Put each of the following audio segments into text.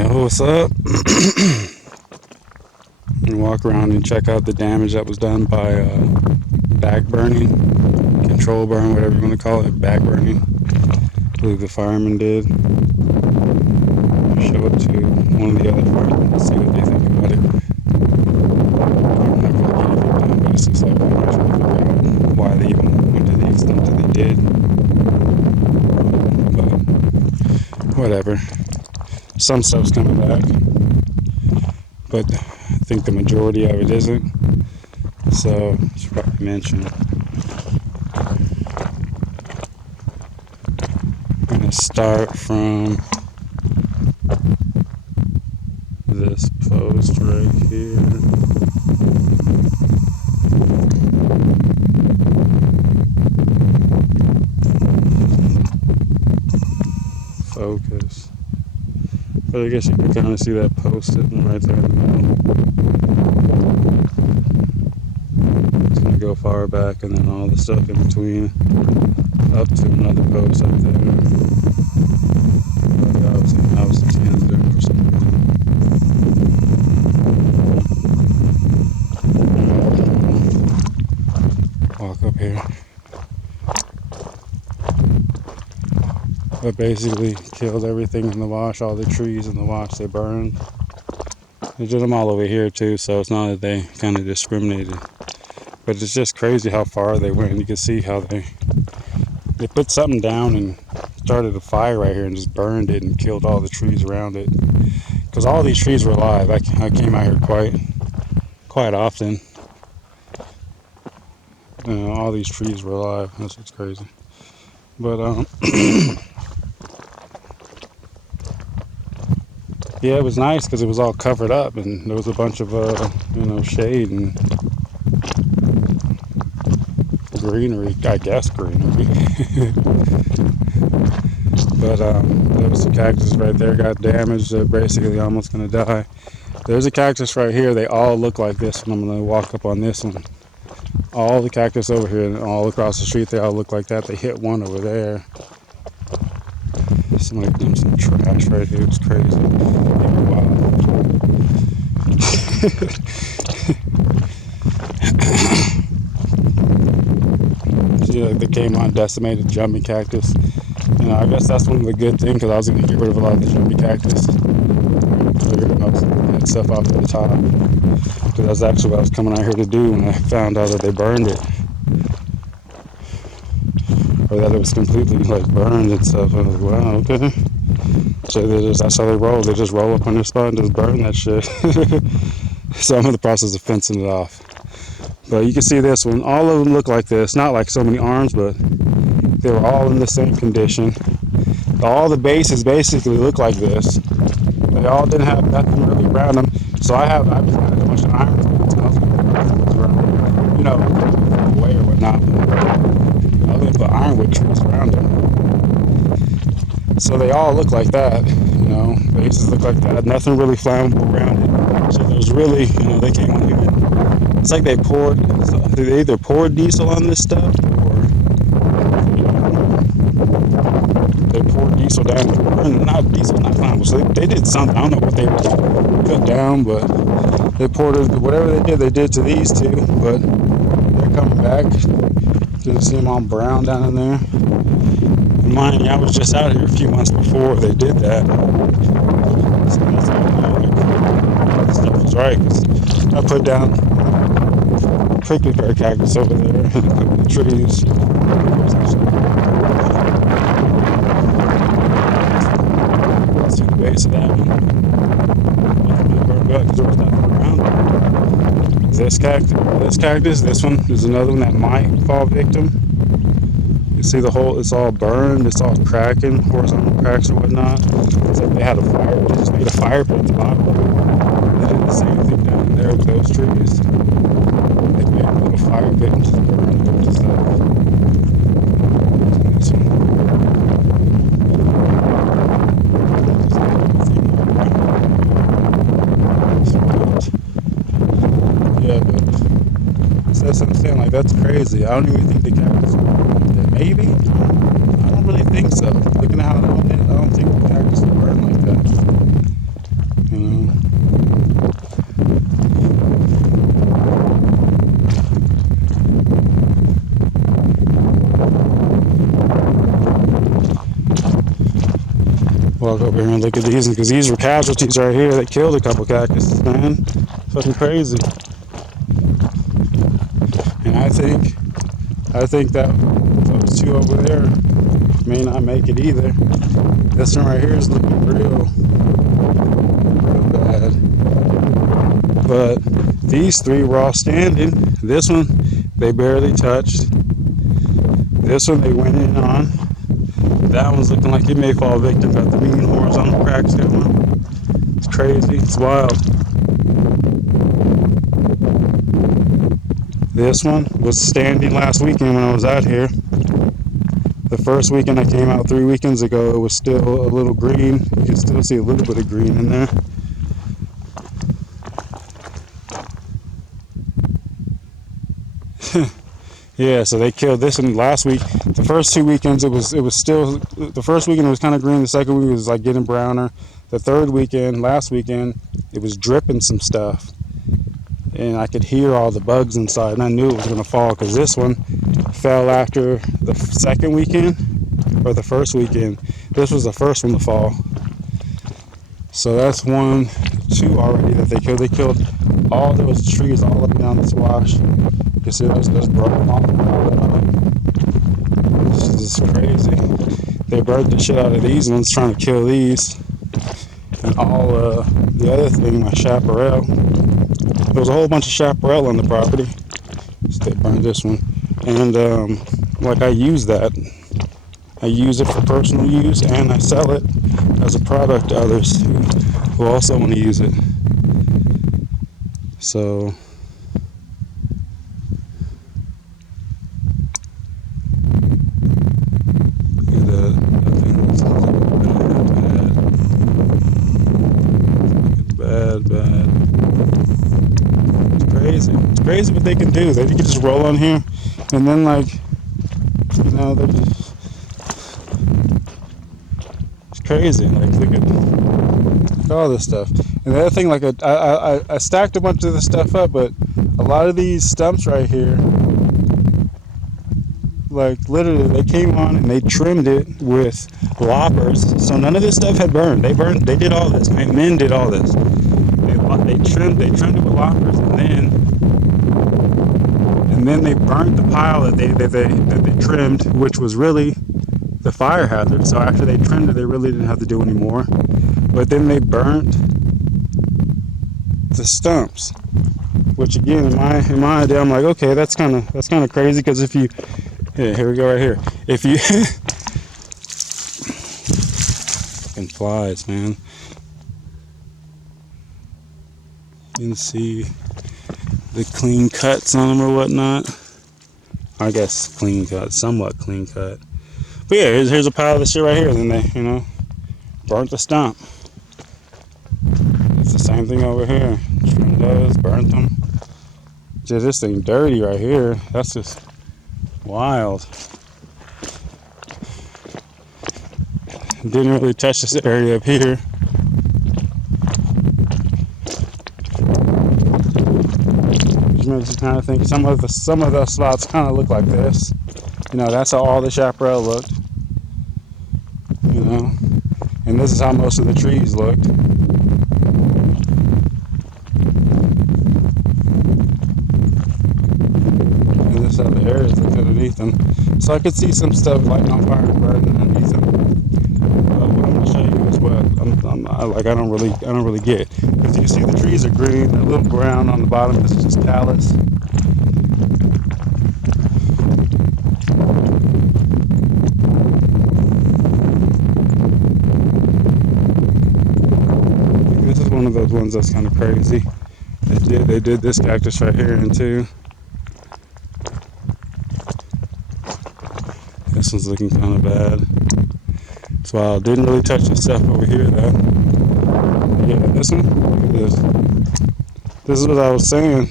Yo, what's up? Walk around and check out the damage that was done by back burning, control burn, whatever you want to call it, back burning. I believe the fireman did. Show it to one of the other firemen and see what they think about it. I'm not going to get anything done, but it's just like I'm trying to figure out why they even went to the extent that they did. But whatever. Some stuff's coming back, but I think the majority of it isn't. So I should probably mention. I'm gonna start from this post right here. Focus. But I guess you can kind of see that post sitting right there in the middle. It's going to go far back and then all the stuff in between up to another post up there. But obviously the house hands there for some reason. Walk up here. But basically killed everything in the wash, all the trees in the wash they burned. They did them all over here too, so it's not that they kind of discriminated. But it's just crazy how far they went. You can see how they put something down and started a fire right here and just burned it and killed all the trees around it. Because all these trees were alive. I came out here quite often. All these trees were alive. That's what's crazy. But yeah, it was nice because it was all covered up and there was a bunch of shade and greenery, I guess greenery. But there was some cactus right there got damaged. They're basically almost gonna die. There's a cactus right here. They all look like this one. I'm gonna walk up on this one. All the cactus over here and all across the street, they all look like that. They hit one over there. Somebody dumped some trash right here. It's crazy. Wow. See, like they came on decimated jumping cactus. I guess that's one of the good things because I was going to get rid of a lot of the jumping cactus. Clear most of that stuff off to the top. Because that's actually what I was coming out here to do when I found out that they burned it. Or that it was completely like burned and stuff. I was like, wow, okay. So that's how they roll. They just roll up on their spot and just burn that shit. So I'm in the process of fencing it off. But you can see this one. All of them look like this. Not like so many arms, but they were all in the same condition. All the bases basically look like this. They all didn't have nothing really around them. So I planted a bunch of irons around, away or whatnot. I was gonna put ironwood trees around them. So they all look like that, bases look like that. Nothing really flammable around it. So there's really, they came on here. It's like they either poured diesel on this stuff or they poured diesel down. Not diesel, not flammable. So they did something. I don't know what they put down, but they poured it. Whatever they did to these two. But they're coming back. You can see them all brown down in there. And mind you, I was just out here a few months before they did that. So that's how I know that stuff was right. 'Cause I put down prickly pear cactus over there, a couple of trees. See the base of that one. Nothing really burned up because there was nothing around it. This one is another one that might fall victim. You see the whole, it's all burned, it's all cracking, horizontal cracks or whatnot. It's like they had a fire, they just made a fire pit at the bottom. They did the same thing down there with those trees. They made a little fire pit and just burned a bunch of stuff. This one. Yeah, but that's what I'm saying, like that's crazy. I don't even think the cactus maybe? I don't really think so. Looking at how it all did, I don't think the cactus would burn like that. Walk over here and look at these, because these were casualties right here. They killed a couple cactuses, man. Fucking crazy. And I think that those two over there may not make it either. This one right here is looking real bad. But these three were all standing. This one, they barely touched. This one, they went in on. That one's looking like it may fall victim. Got the mean horizontal cracks going. It's crazy. It's wild. This one was standing last weekend when I was out here. The first weekend I came out 3 weekends ago, it was still a little green. You can still see a little bit of green in there. Yeah, so they killed this one last week. The first 2 weekends it was still, the first weekend it was kind of green, the second week it was like getting browner. The third weekend, last weekend, it was dripping some stuff. And I could hear all the bugs inside, and I knew it was going to fall, because this one fell after the second weekend or the first weekend. This was the first one to fall. So that's 1, 2 already that they killed. They killed all those trees all up and down this wash. You can see those broke off. This is crazy. They burned the shit out of these ones trying to kill these. And all the other thing, my chaparral. There was a whole bunch of chaparral on the property. So they burned this one. And like I use that. I use it for personal use, and I sell it as a product to others who also want to use it. So bad. It's crazy what they can do. They can just roll on here, and then they're just, it's crazy. Like look at all this stuff. And the other thing, like I stacked a bunch of this stuff up, but a lot of these stumps right here, like literally they came on and they trimmed it with loppers, so none of this stuff had burned. They did all this. Men did all this. They trimmed it with loppers, and then they burnt the pile that they trimmed, which was really the fire hazard. So after they trimmed it, they really didn't have to do any more. But then they burnt the stumps, which again, in my idea, I'm like, okay, that's kind of crazy, because if you, here we go right here. If you fucking flies, man. You can see the clean cuts on them or whatnot. I guess clean cut, somewhat clean cut. But yeah, here's a pile of this shit right here. And then they, burnt the stump. It's the same thing over here. Trimmed those, burnt them. Dude, this thing dirty right here. That's just wild. Didn't really touch this area up here. Which makes you kind of think some of the spots kind of look like this. That's how all the chaparral looked. And this is how most of the trees looked. And this is how the areas looked underneath them. So I could see some stuff lighting on fire and burning underneath them. But what I'm going to show you is what I don't really get. Because you can see the trees are green, they're a little brown on the bottom. This is just callus. One of those ones that's kind of crazy. They did this cactus right here in too. This one's looking kind of bad. So I didn't really touch the stuff over here though. Yeah, this one. Look at this. This is what I was saying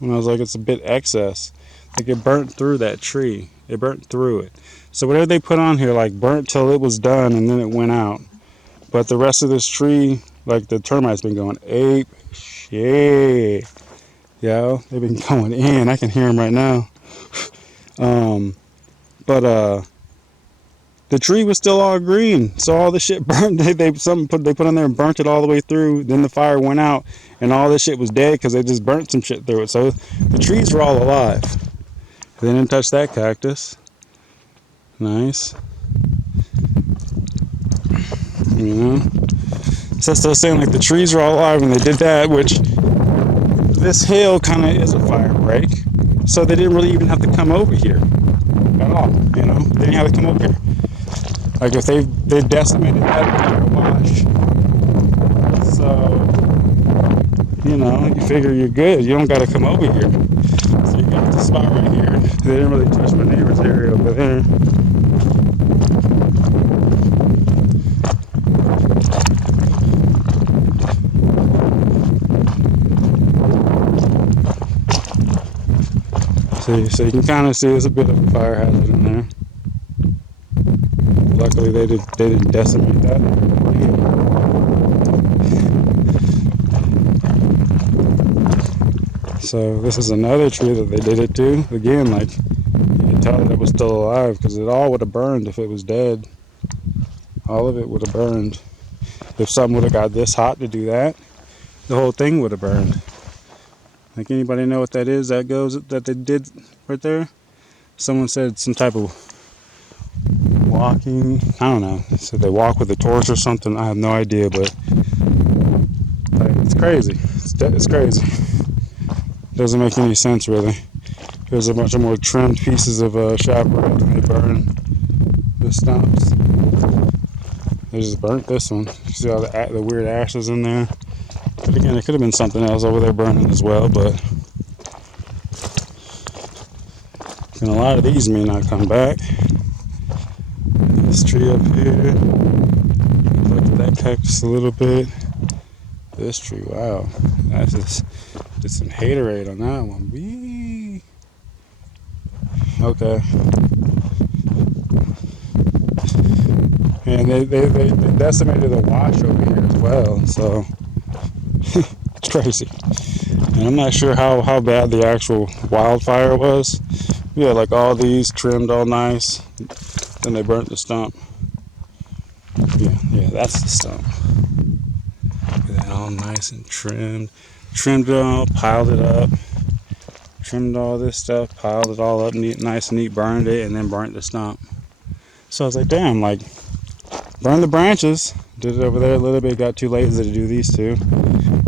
when I was like, it's a bit excess. Like it burnt through that tree. It burnt through it. So whatever they put on here, like burnt till it was done and then it went out. But the rest of this tree, like the termites been going ape shit. Yo, they've been going in. I can hear them right now. the tree was still all green. So all the shit burned. They put in there and burnt it all the way through. Then the fire went out, and all this shit was dead because they just burnt some shit through it. So the trees were all alive. They didn't touch that cactus. Nice. You know. So that's what I was saying. Like the trees were all alive, and they did that, which this hill kind of is a fire break. So they didn't really even have to come over here at all. You know, they didn't have to come over here. Like if they decimated that, it would wash. So, you know, you figure you're good. You don't got to come over here. So you got the spot right here. They didn't really touch my neighbor's area over there. So you can kind of see there's a bit of a fire hazard in there. Luckily, they didn't decimate that. So this is another tree that they did it to. Again, like you can tell that it was still alive because it all would have burned if it was dead. All of it would have burned. If something would have got this hot to do that, the whole thing would have burned. Like anybody know what that is? That they did right there. Someone said some type of walking. I don't know. So they walk with a torch or something. I have no idea, but like, it's crazy. It's crazy. Doesn't make any sense really. Here's a bunch of more trimmed pieces of chaparral, and they burn the stumps. They just burnt this one. You see all the weird ashes in there. But again, it could have been something else over there burning as well. But and a lot of these may not come back. This tree up here. Look at that cactus a little bit. This tree, wow. That's just did some haterade on that one. Whee! Okay. And they decimated the wash over here as well, so it's crazy. And I'm not sure how bad the actual wildfire was. Yeah, like all these trimmed all nice. Then they burnt the stump. Yeah, that's the stump. Look at that, all nice and trimmed. Trimmed it all, piled it up. Trimmed all this stuff, piled it all up neat, nice and neat, burned it, and then burnt the stump. So I was like, damn, like, burn the branches. Did it over there a little bit, got too lazy to do these two.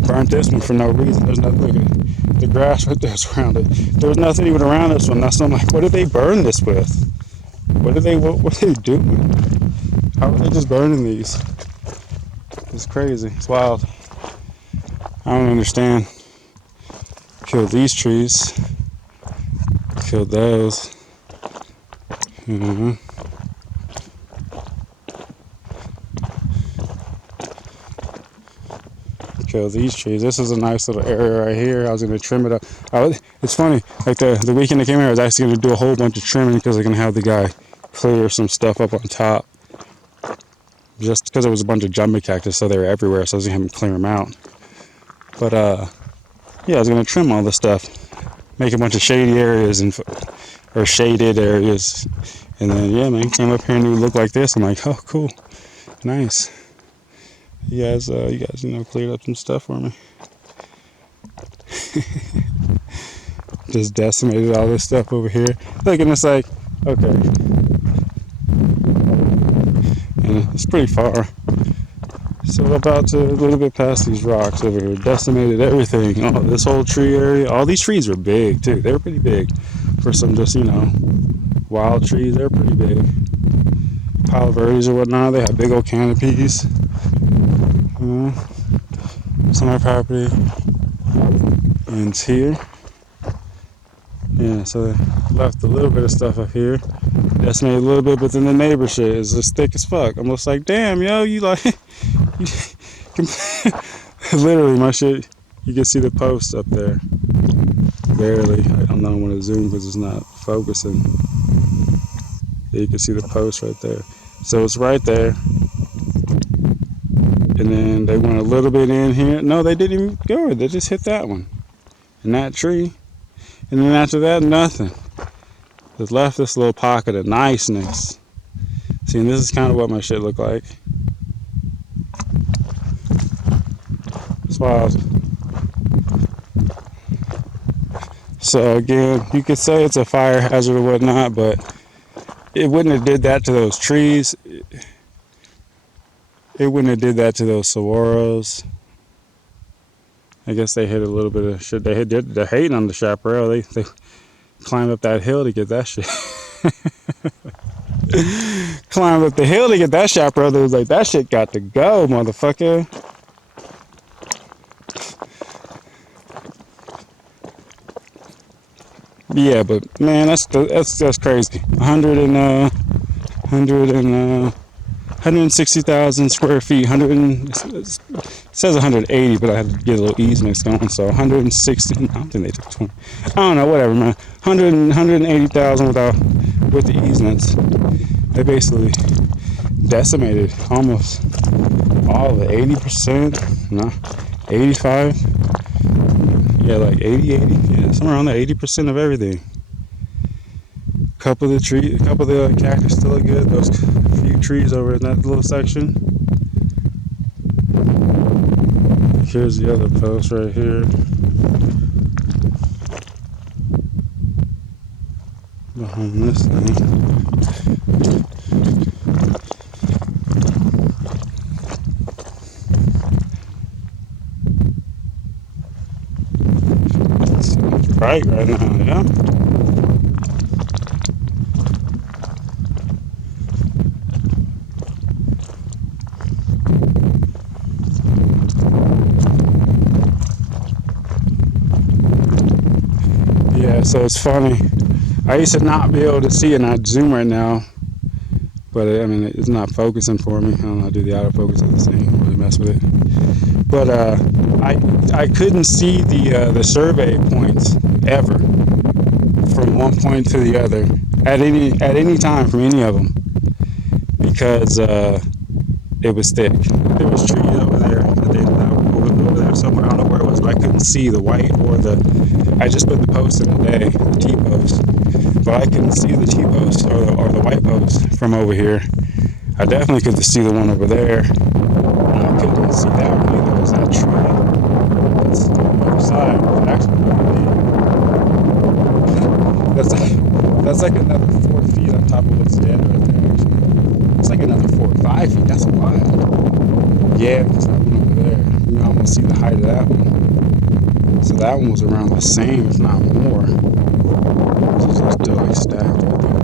Burnt this one for no reason. There's nothing, look at the grass right there's around it. There was nothing even around this one. That's why I'm like, what did they burn this with? What are they doing? How are they just burning these? It's crazy. It's wild. I don't understand. Killed these trees. Killed those. Killed these trees. This is a nice little area right here. I was gonna trim it up. It's funny. Like the weekend I came here, I was actually gonna do a whole bunch of trimming because I'm gonna have the guy clear some stuff up on top. Just because there was a bunch of jumbo cactus, so they were everywhere. So I was gonna have him clear them out. But yeah, I was gonna trim all this stuff, make a bunch of shady areas or shaded areas, and then yeah, man, came up here and it would look like this. I'm like, oh, cool, nice. You guys, cleared up some stuff for me. Just decimated all this stuff over here. Look, and it's like, okay, and it's pretty far. So we're about to a little bit past these rocks over here. Decimated everything. Oh, this whole tree area. All these trees were big too. They were pretty big for some just wild trees. They're pretty big. Palo Verdes or whatnot. They have big old canopies. It's on my property. And it's here. Yeah, so they left a little bit of stuff up here. Decimated a little bit, but then the neighbor shit is just thick as fuck. I'm just like, damn, yo, you like. Literally, my shit, you can see the post up there. Barely. I don't want to zoom because it's not focusing. Yeah, you can see the post right there. So it's right there. And then they went a little bit in here. No, they didn't even go. They just hit that one. And that tree. And then after that, nothing. Just left this little pocket of niceness. See, and this is kind of what my shit looked like. It's wild. So again, you could say it's a fire hazard or whatnot, but it wouldn't have did that to those trees. It wouldn't have did that to those saguaros. I guess they hit a little bit of shit. They're hating on the chaparral. They climbed up that hill to get that shit. Climbed up the hill to get that chaparral. They was like, that shit got to go, motherfucker. Yeah, but man, that's crazy. 160,000 square feet. It says 180, but I had to get a little easements going. So 160. I don't think they took 20. I don't know. Whatever, man. 180,000 with the easements. They basically decimated almost all of it. 80%. No, 85. Yeah, like 80, yeah, somewhere around there, 80% of everything. Couple of the cactus still look good. Those few trees over in that little section. Here's the other post right here. Behind this thing. It's bright right now, yeah. Yeah, so it's funny. I used to not be able to see it, and I zoom right now, but I mean it's not focusing for me. I don't know how to do the autofocus of this thing. Really mess with it. But I couldn't see the survey points ever from one point to the other at any time from any of them because it was thick. There was trees over there at the end of that over there somewhere. I don't know where it was, but I couldn't see the white or the. I just put the post in today, the T-post, but I couldn't see the T-post or the white post from over here. I definitely could see the one over there. And I couldn't see that one either. It was that tree. That's on the other side. Actually, that's like another 4 feet on top of what's dead right there. Actually, it's like another 4 or 5 feet. That's wild. Yeah, because that one over there. You can almost see the height of that one. So that one was around the same, if not more. So it's just still like stacked right there.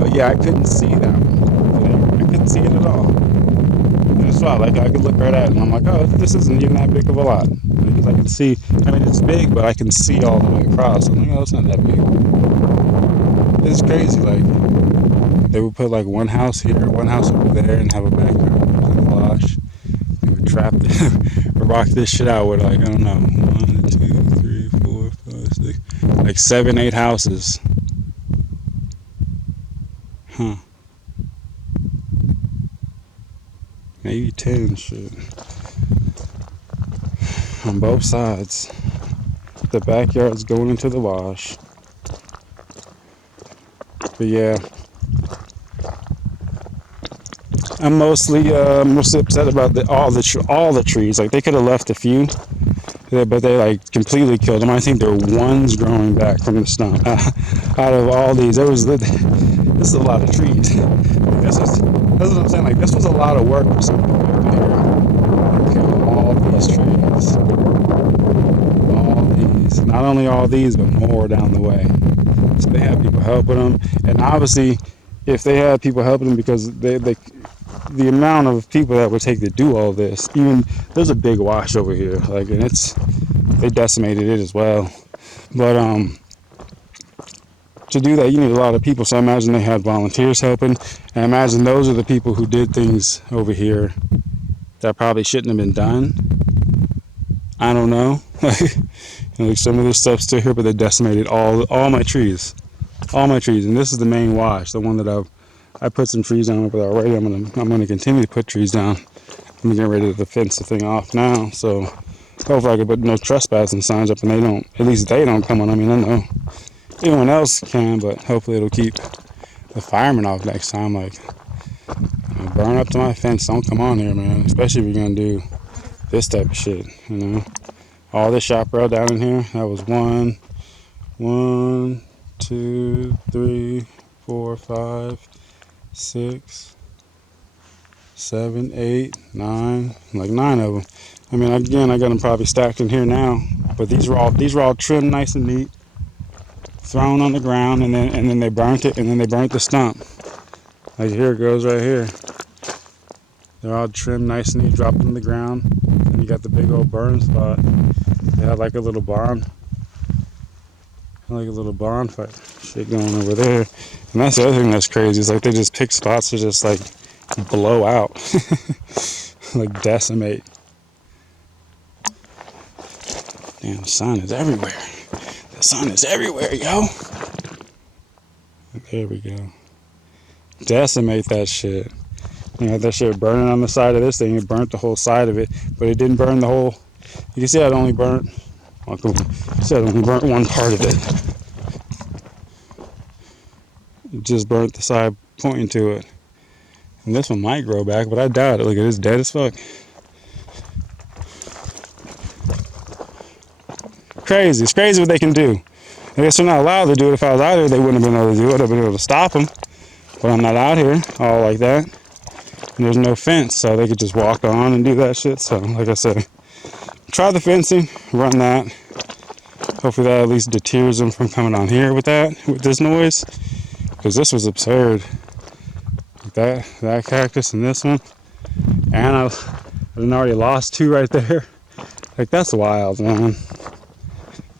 But yeah, I couldn't see that one. I couldn't see it at all. And it's wild. Like I could look right at it, and I'm like, oh, this isn't even that big of a lot. Because I can see. I mean, it's big, but I can see all the way across. I'm like, oh, it's not that big. It's crazy. Like they would put like one house here, one house over there, and have a backyard with a wash. They would trap it, or rock this shit out with like I don't know, 1, 2, 3, 4, 5, 6, like 7, 8 houses. Huh. Maybe 10 shit. On both sides. The backyard's going into the wash. But yeah. I'm mostly upset about all the trees. Like they could have left a few, but they like completely killed them. I think there were ones growing back from the stump. Out of all these, this is a lot of trees. That's what I'm saying. Like this was a lot of work for somebody up here. Kill all these trees, all these. Not only all these, but more down the way. So they had people helping them, and obviously, if they had people helping them, because the amount of people that would take to do all this, even there's a big wash over here, like, and they decimated it as well. But to do that, you need a lot of people. So I imagine they had volunteers helping, and I imagine those are the people who did things over here that probably shouldn't have been done. I don't know. Like some of this stuff's still here, but they decimated all my trees, and this is the main wash, the one that I put some trees down over there already. I'm gonna continue to put trees down. I'm getting ready to fence the thing off now, so hopefully I can put no trespassing signs up, and at least they don't come on. I mean, I know anyone else can, but hopefully it'll keep the firemen off next time. Like Burn up to my fence. Don't come on here, man. Especially if you're gonna do this type of shit, you know. All this chaparral down in here. That was 1, 2, 3, 4, 5, 6, 7, 8, 9, like 9 of them. I mean, again, I got them probably stacked in here now, but these were all trimmed nice and neat, thrown on the ground, and then they burnt it, and then they burnt the stump. Like here it goes right here. They're all trimmed nice and neat, dropped on the ground, and you got the big old burn spot. They had like a little bonfire shit going over there. And that's the other thing that's crazy, is like they just pick spots to just like blow out, like decimate. Damn, the sun is everywhere. The sun is everywhere, yo. There we go. Decimate that shit. You know, that shit burning on the side of this thing. It burnt the whole side of it, but it didn't burn the whole. You can see it only burnt. You see, it only burnt one part of it. It just burnt the side pointing to it. And this one might grow back, but I doubt it. Look at it, it's dead as fuck. Crazy. It's crazy what they can do. I guess they're not allowed to do it. If I was out here, they wouldn't have been able to do it. I'd have been able to stop them. But I'm not out here all like that. And there's no fence, so they could just walk on and do that shit. So, like I said, try the fencing, run that. Hopefully that at least deters them from coming on here with this noise. Because this was absurd. That cactus and this one. And I've already lost 2 right there. Like, that's wild, man.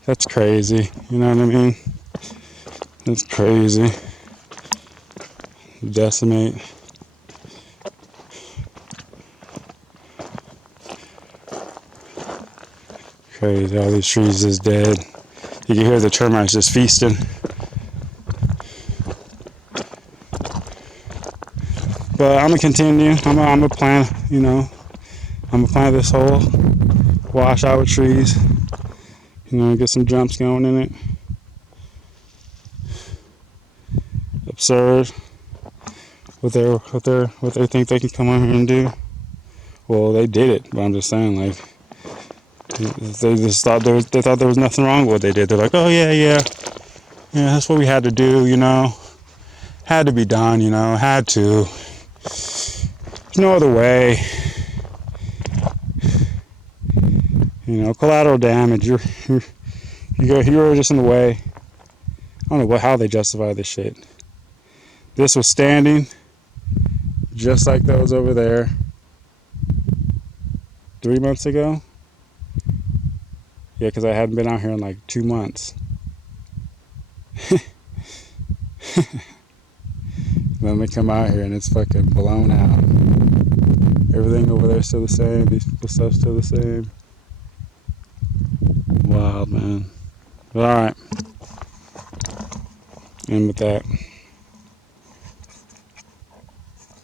That's crazy. You know what I mean? That's crazy. Decimate. Crazy. All these trees is dead. You can hear the termites just feasting. But I'm gonna continue. I'm gonna plant, you know, I'm gonna plant this hole, wash out with trees, you know, get some jumps going in it. Absurd what they think they can come on here and do. Well, they did it, but I'm just saying, like, they just thought they thought there was nothing wrong with what they did. They're like, oh yeah, that's what we had to do, you know, had to be done, you know, had to. There's no other way. You know, collateral damage. You were just in the way. I don't know how they justify this shit. This was standing just like those over there 3 months ago. Yeah, because I hadn't been out here in like 2 months. Then they come out here and it's fucking blown out. Everything over there is still the same. This stuff's still the same. Wild, man. But alright. And with that.